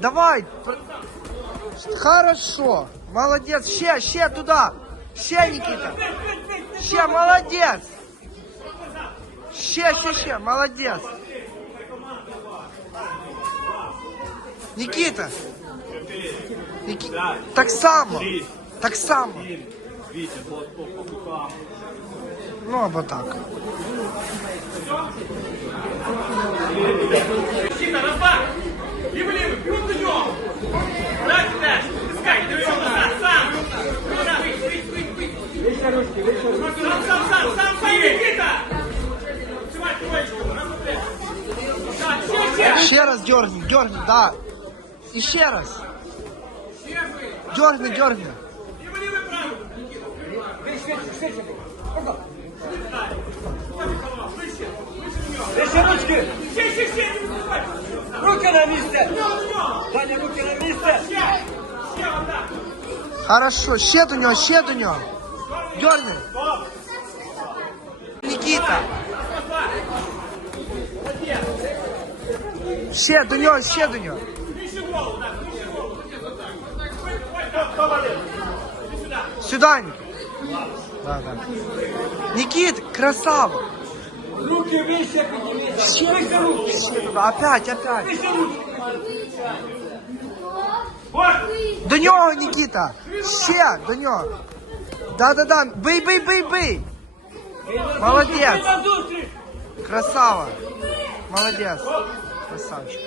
Давай. Хорошо. Молодец. Ще, ще туда. Ще, Никита. Ще, молодец. Ще, ще, ще. Молодец. Никита. Ники... Так само. Так само. Ну, або так. Сам, сам, сам, сам, сам, Нікіта! Тримай троєчку, раз, два, Так, ще, ще! Ще раз дергни, дергни, да. І ще раз. Дергни, дергни. Лівий, лівий, правий! Вище ручки! Ще, ще, ще, не відступай! Руки на місце! До нього! Даня, руки на місце! Ще, ще, отак! Хорошо, ще до нього, ще до нього. Дерни. Никита. Ще до нього, ще до нього. Нижче голову, так, нижче голову! Сюда, Никита. Да, да. Никит, красава. Руки вище підніміться! Ще Вище руки! Ще туда. Опять, опять. Вище руки! До нього, Никита. Ще до нього. Да, да, да. Бий, бий, бий, бий. Молодець. Руки на зустріч! Красава. Молодец. Красавчик.